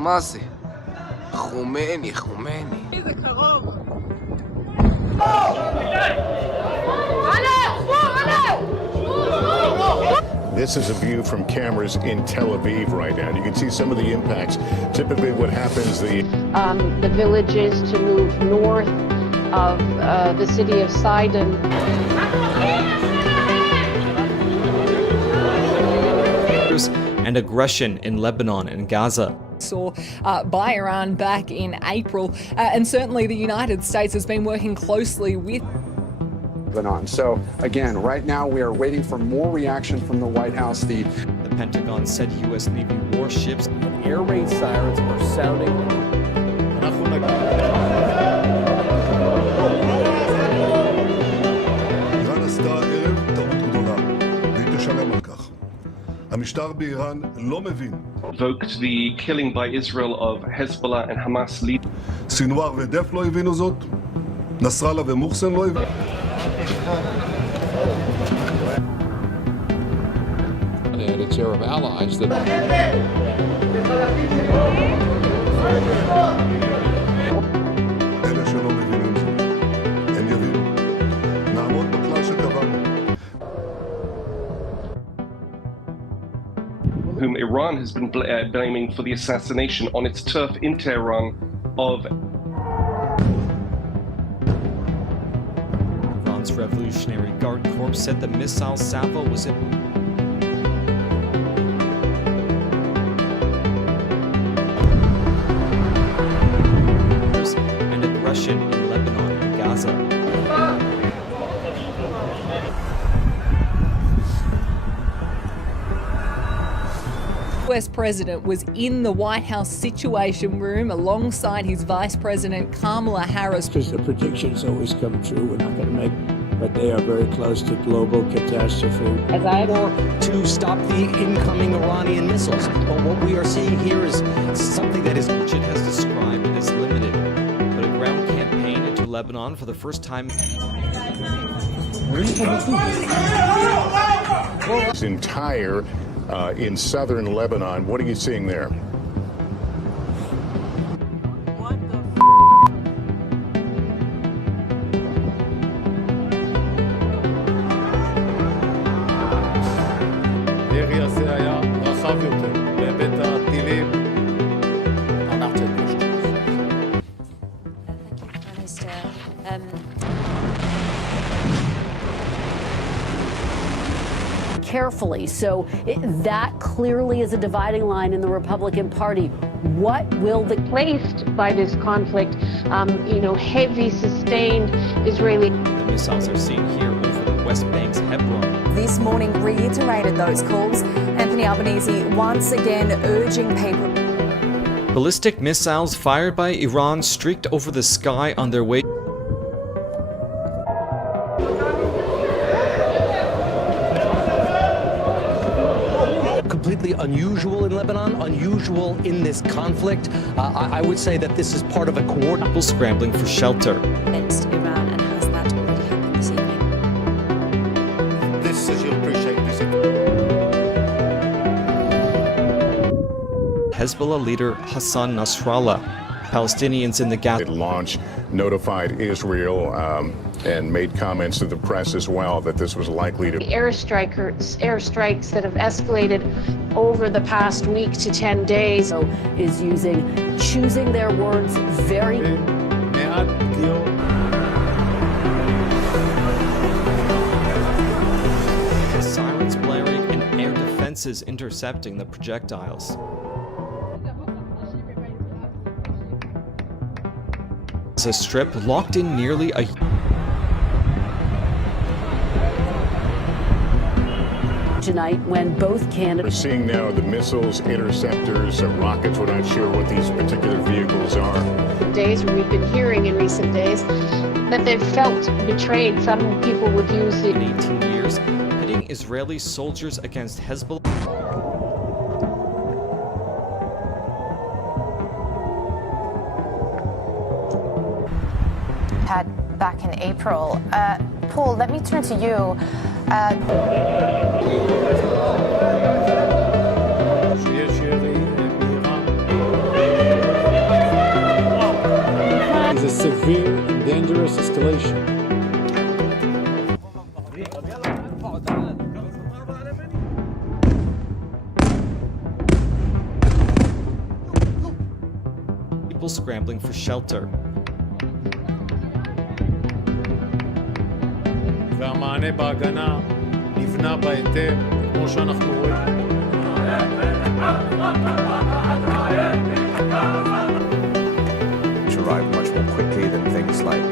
מה זה? חומני. איזה קרוב. This is a view from cameras in Tel Aviv right now. You can see some of the impacts. Typically what happens, the villages to move north of the city of Sidon. And aggression in Lebanon and Gaza. Saw by Iran back in April, and certainly the United States has been working closely with Lebanon. So again, right now we are waiting for more reaction from the White House. The Pentagon said U.S. Navy warships. Air raid sirens are sounding. איראן עשתה הערב טעות גדולה, והיא תשלם על כך. המשטר באיראן לא מבין. Evoked the killing by Israel of Hezbollah and Hamas leaders. סינואר ודף לא הבינו זאת, נסראללה ומוחסן לא הבינו. And its Arab allies that אלה שלא מבינים זאת, הם יבינו. נעמוד בכלל שקבענו. Whom Iran has been blaming for the assassination on its turf in Tehran of Iran's Revolutionary Guard Corps said the missile salvo was and aggression in Lebanon and Gaza. US President was in the White House Situation Room alongside his Vice President Kamala Harris. Because the predictions always come true, we're not going to make, but they are very close to global catastrophe. As I war to stop the incoming Iranian missiles, but what we are seeing here is something that is Which it has described as limited, but a ground campaign into Lebanon for the first time. It's entire in southern Lebanon. What are you seeing there? הירי הזה היה רחב יותר בהיבט הטילים. Carefully. So that clearly is a dividing line in the Republican Party. What will the placed by this conflict, heavy, sustained Israeli. The missiles are seen here over the West Bank's Hebron. This morning reiterated those calls. Anthony Albanese once again urging people. Ballistic missiles fired by Iran streaked over the sky on their way. completely unusual in Lebanon, unusual in this conflict. I would say that this is part of a coordinated scrambling for shelter. Against Iran, and has that already happened this evening? This, as you'll appreciate, this. Hezbollah leader Hassan Nasrallah. Palestinians in the Gaza. It launched, notified Israel, and made comments to the press as well that this was likely to. The airstrikes that have escalated over the past week to 10 days is choosing their words very. Sirens blaring and air defenses intercepting the projectiles. A strip locked in nearly a tonight when both candidates. We're seeing now the missiles, interceptors, rockets. We're not sure what these particular vehicles are. Days where we've been hearing in recent days that they've felt betrayed. Some people would use it. In 18 years, pitting Israeli soldiers against Hezbollah. Had back in April. Paul, let me turn to you. שיש ירי מאיראן. population. People scrambling for shelter. והמענה בהגנה נבנה בהתאם, כמו שאנחנו רואים. To arrive much more quickly than things like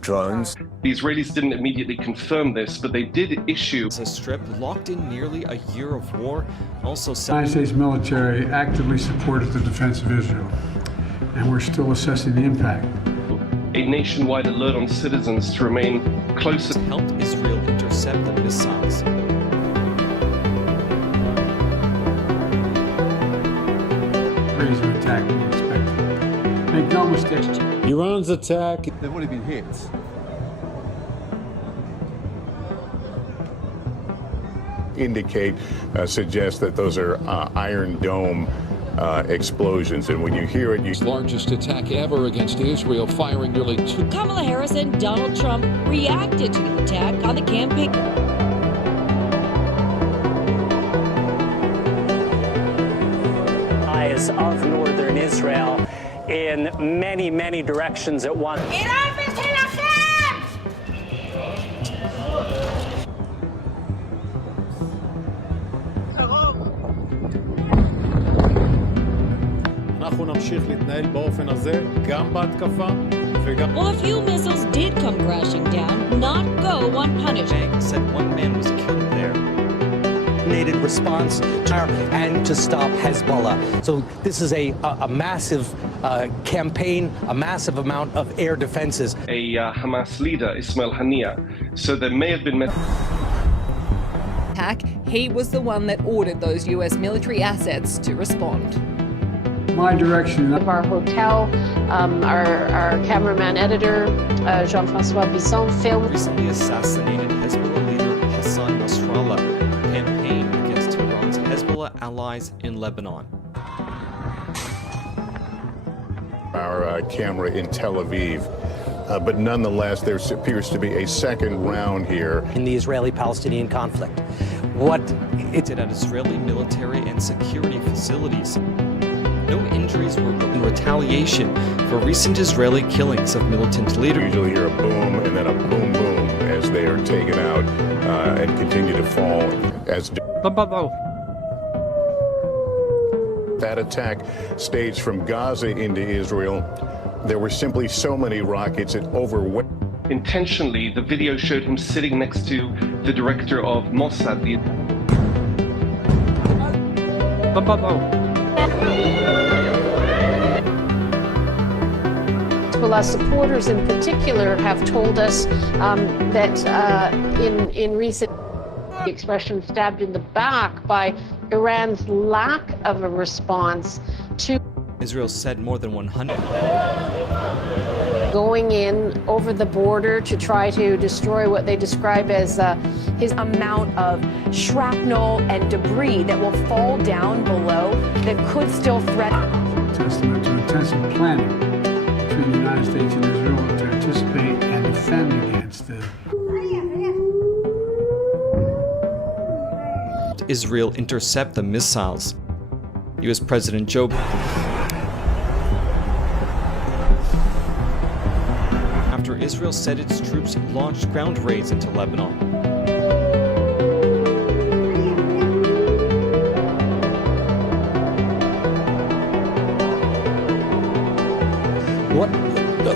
drones. The Israelis didn't immediately confirm this, but they did issue a strip locked in nearly a year of war. Also, the United States military actively supported the defense of Israel, and we're still assessing the impact. A nationwide alert on citizens to remain closer. Helped Israel intercept the missiles. Crazy attack we expected. Make no mistake. Iran's attack. They've already been hit. Indicate, suggest that those are Iron Dome explosions, and when you hear it, you... Largest attack ever against Israel, firing nearly 2... Kamala Harris and Donald Trump reacted to the attack on the campaign. Eyes of northern Israel in many, many directions at once. אנחנו נמשיך להתנהל באופן הזה, גם בהתקפה וגם... Well, a few missiles did come crashing down, not go unpunished. Bank said one man was killed there. Coordinated response and to stop Hezbollah. So this is a massive campaign, a massive amount of air defenses. A Hamas leader, Ismail Haniyeh. So there may have been... He was the one that ordered those US military assets to respond. My direction. Of our hotel, our cameraman editor, Jean-Francois Bisson, filmed. Recently assassinated Hezbollah leader Hassan Nasrallah campaigned against Tehran's Hezbollah allies in Lebanon. Our camera in Tel Aviv. But nonetheless, there appears to be a second round here. In the Israeli-Palestinian conflict. What it did at Israeli military and security facilities. No injuries were in retaliation for recent Israeli killings of militant leaders. You usually hear a boom and then a boom boom as they are taken out and continue to fall. As that attack staged from Gaza into Israel, there were simply so many rockets it overwhelmed. Intentionally, the video showed him sitting next to the director of Mossad. Hezbollah supporters in particular have told us that in recent the expression stabbed in the back by Iran's lack of a response to Israel said more than 100 going in over the border to try to destroy what they describe as his amount of shrapnel and debris that will fall down below that could still threaten. Testament to intensive planning between the United States and Israel to anticipate and defend against the Israel intercept the missiles. US President Joe after Israel said its troops launched ground raids into Lebanon.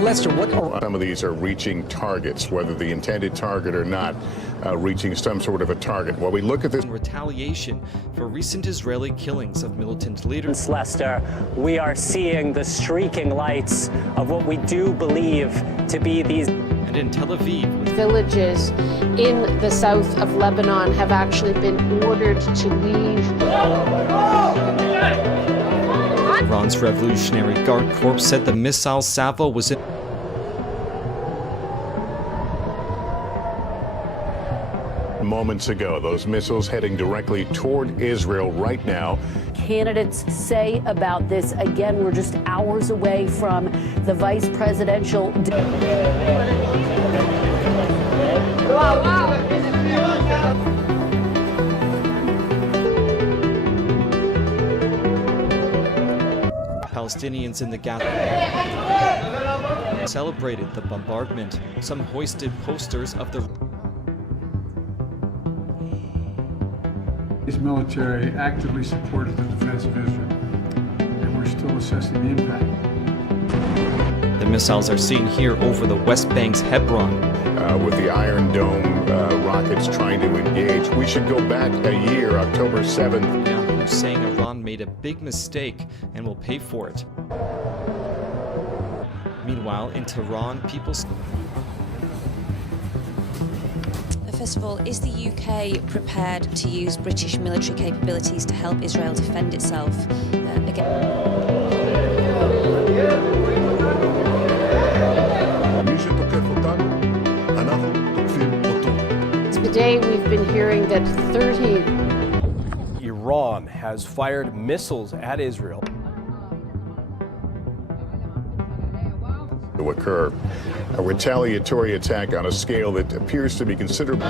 Lester, some of these are reaching targets, whether the intended target or not, reaching some sort of a target. While we look at this retaliation for recent Israeli killings of militant leaders. Lester, we are seeing the streaking lights of what we do believe to be these. And in Tel Aviv, villages in the south of Lebanon have actually been ordered to leave. Iran's Revolutionary Guard Corps said the missile salvo was in moments ago. Those missiles heading directly toward Israel right now. Candidates say about this, again, we're just hours away from the vice presidential. Palestinians in the Gaza celebrated the bombardment. Some hoisted posters of the His military actively supported the defense of Israel, and we're still assessing the impact. The missiles are seen here over the West Bank's Hebron. With the Iron Dome rockets trying to engage. We should go back a year, October 7th. Who's saying Iran made a big mistake and will pay for it. Meanwhile, in Tehran, people... First of all, is the UK prepared to use British military capabilities to help Israel defend itself against... Today we've been hearing that 30 Iran has fired missiles at Israel. To occur, a retaliatory attack on a scale that appears to be considerable.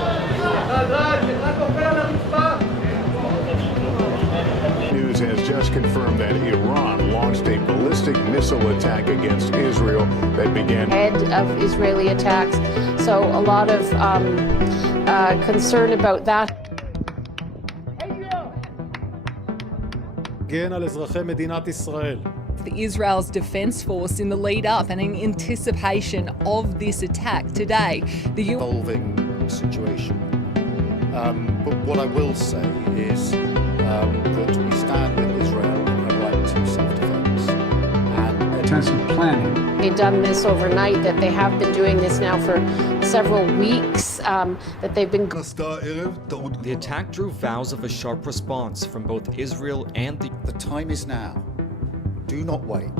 News has just confirmed that Iran launched a ballistic missile attack against Israel that began ahead of Israeli attacks. So a lot of concern about that. Israel's defense force in the lead up and in anticipation of this attack today. The evolving situation. But what I will say is that we stand with Israel in her right to self-defense. And intensive planning. They've done this overnight, that they have been doing this now for several weeks, that they've been... The attack drew vows of a sharp response from both Israel and the... The time is now. Do not wait.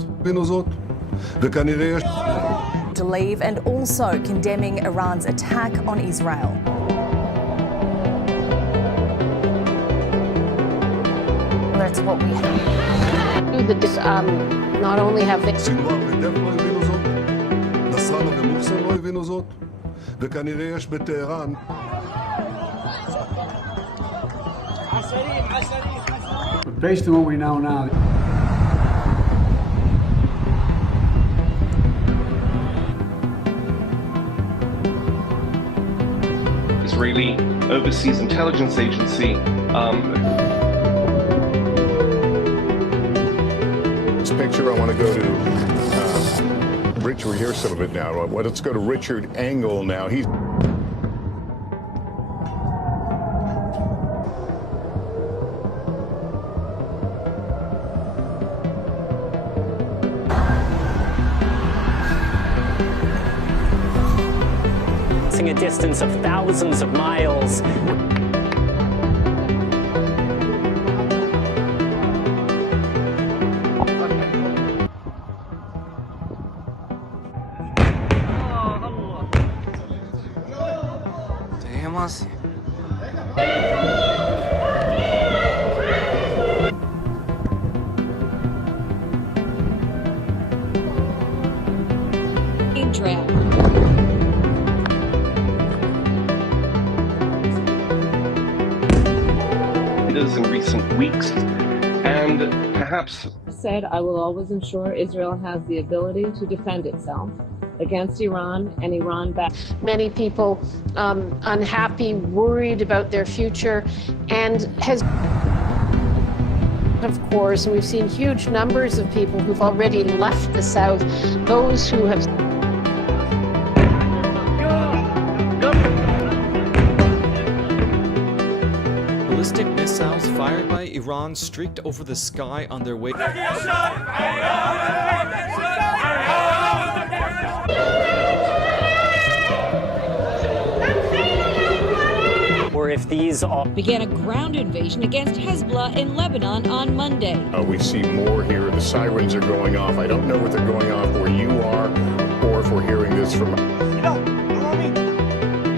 To leave and also condemning Iran's attack on Israel. That's what we have. Not only have they... But based on what we know now... Israeli Overseas Intelligence Agency. This picture, I want to go to Richard. We hear some of it now. Let's go to Richard Engel now. He's... A distance of thousands of miles. In recent weeks, and perhaps said, I will always ensure Israel has the ability to defend itself against Iran and Iran back. Many people unhappy, worried about their future, and has, of course, we've seen huge numbers of people who've already left the South, those who have ballistic missiles fired by Iran streaked over the sky on their way. Or if these all began a ground invasion against Hezbollah in Lebanon on Monday. We see more here. The sirens are going off. I don't know if they're going off where you are or if we're hearing this from...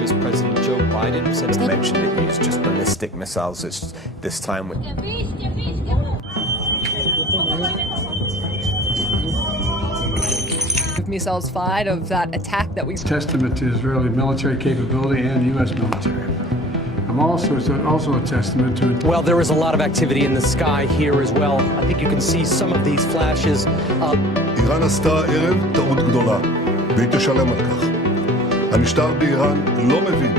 US President Joe Biden said... It's mentioned it used just ballistic missiles this time with... missiles fired of that attack that we... Testament to Israeli military capability and U.S. military. It's also a testament to... Well, there is a lot of activity in the sky here as well. I think you can see some of these flashes. איראן עשתה הערב טעות גדולה, והיא תשלם על כך. המשטר באיראן לא מבין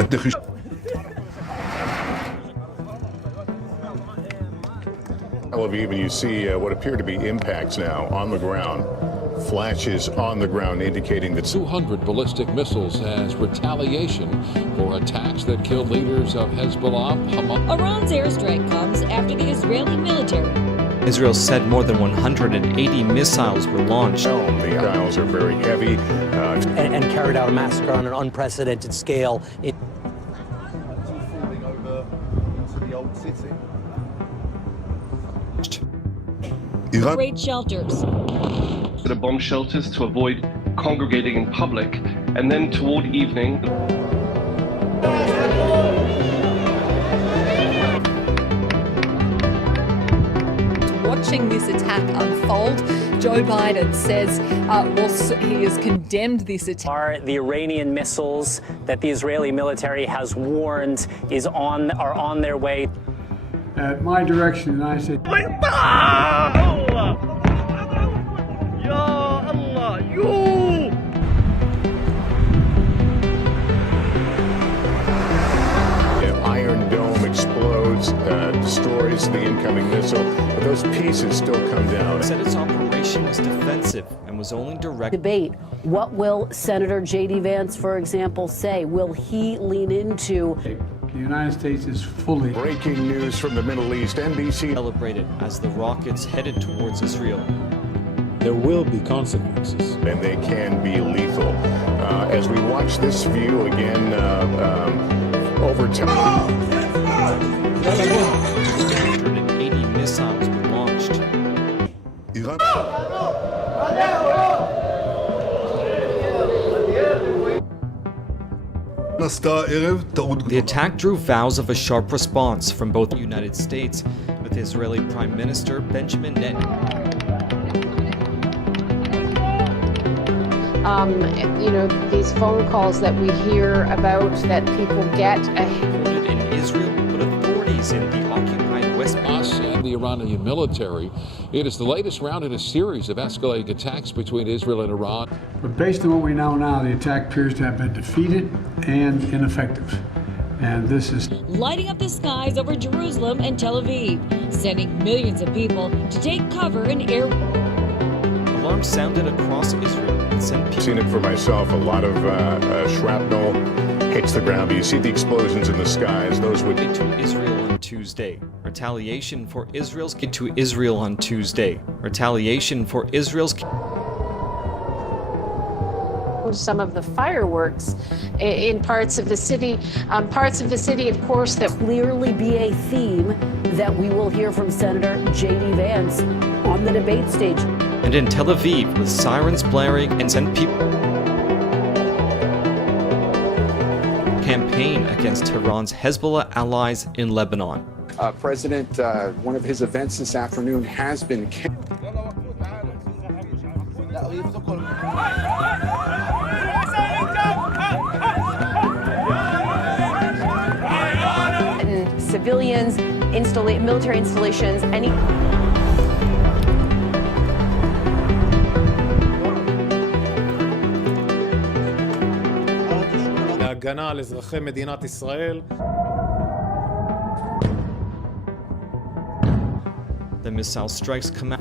את נחישות... Tel Aviv, and you see what appear to be impacts now on the ground. Flashes on the ground indicating that 200 ballistic missiles as retaliation for attacks that killed leaders of Hezbollah, Hamas. Iran's airstrike comes after the Israeli military. Israel said more than 180 missiles were launched. The missiles are very heavy. And carried out a massacre on an unprecedented scale. Great shelters. The bomb shelters to avoid congregating in public, and then toward evening. Watching this attack unfold, Joe Biden says he has condemned this attack. The Iranian missiles that the Israeli military has warned are on their way. At my direction, the United States... Iron Dome explodes, destroys the incoming missile, but those pieces still come down. Said its operation was defensive and was only directed. Debate. What will Senator J.D. Vance, for example, say? Will he lean into? The United States is fully... Breaking news from the Middle East. NBC celebrated as the rockets headed towards Israel. There will be consequences. And they can be lethal. As we watch this view again over time. 180 missiles were launched. The attack drew vows of a sharp response from both the United States, with Israeli Prime Minister Benjamin Netanyahu. These phone calls that we hear about that people get in Israel, but authorities in the occupied West Bank and the Iranian military. It is the latest round in a series of escalating attacks between Israel and Iran. But based on what we know now, the attack appears to have been defeated and ineffective. And this is lighting up the skies over Jerusalem and Tel Aviv, sending millions of people to take cover in air. Alarms sounded across Israel. I've seen it for myself. A lot of shrapnel hits the ground, but you see the explosions in the skies. Those would get to Israel on Tuesday. Retaliation for Israel's get to Israel on Tuesday. Retaliation for Israel's. Some of the fireworks in parts of the city. Parts of the city, of course, that clearly be a theme that we will hear from Senator J.D. Vance on the debate stage. And in Tel Aviv, with sirens blaring and sent people campaign against Tehran's Hezbollah allies in Lebanon. President, one of his events this afternoon has been civilians, military installations, any... להגנה על אזרחי מדינת ישראל. The missile strikes come out.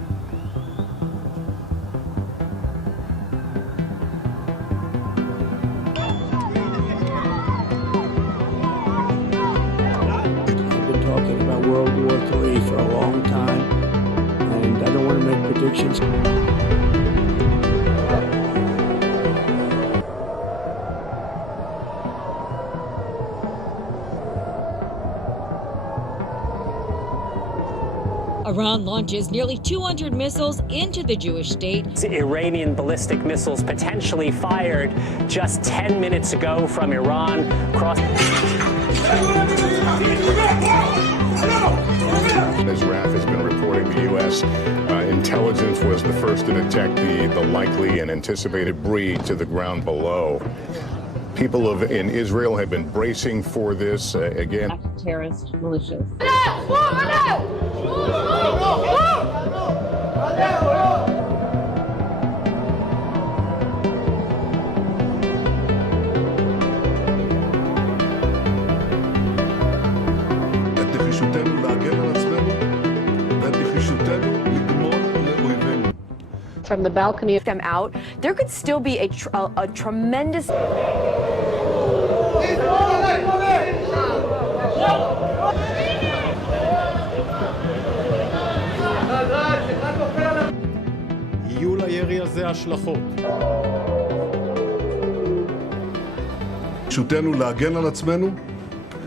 World War III for a long time, and I don't want to make predictions. Iran launches nearly 200 missiles into the Jewish state. Iranian ballistic missiles potentially fired just 10 minutes ago from Iran across. As RAF has been reporting, the U.S. intelligence was the first to detect the likely and anticipated breach to the ground below. People in Israel have been bracing for this again. Terrorist militias. From the balcony them out, there could still be a tremendous יהיו לירי הזה השלכות. נחישותנו להגן על עצמנו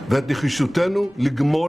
ואת נחישותנו לגמור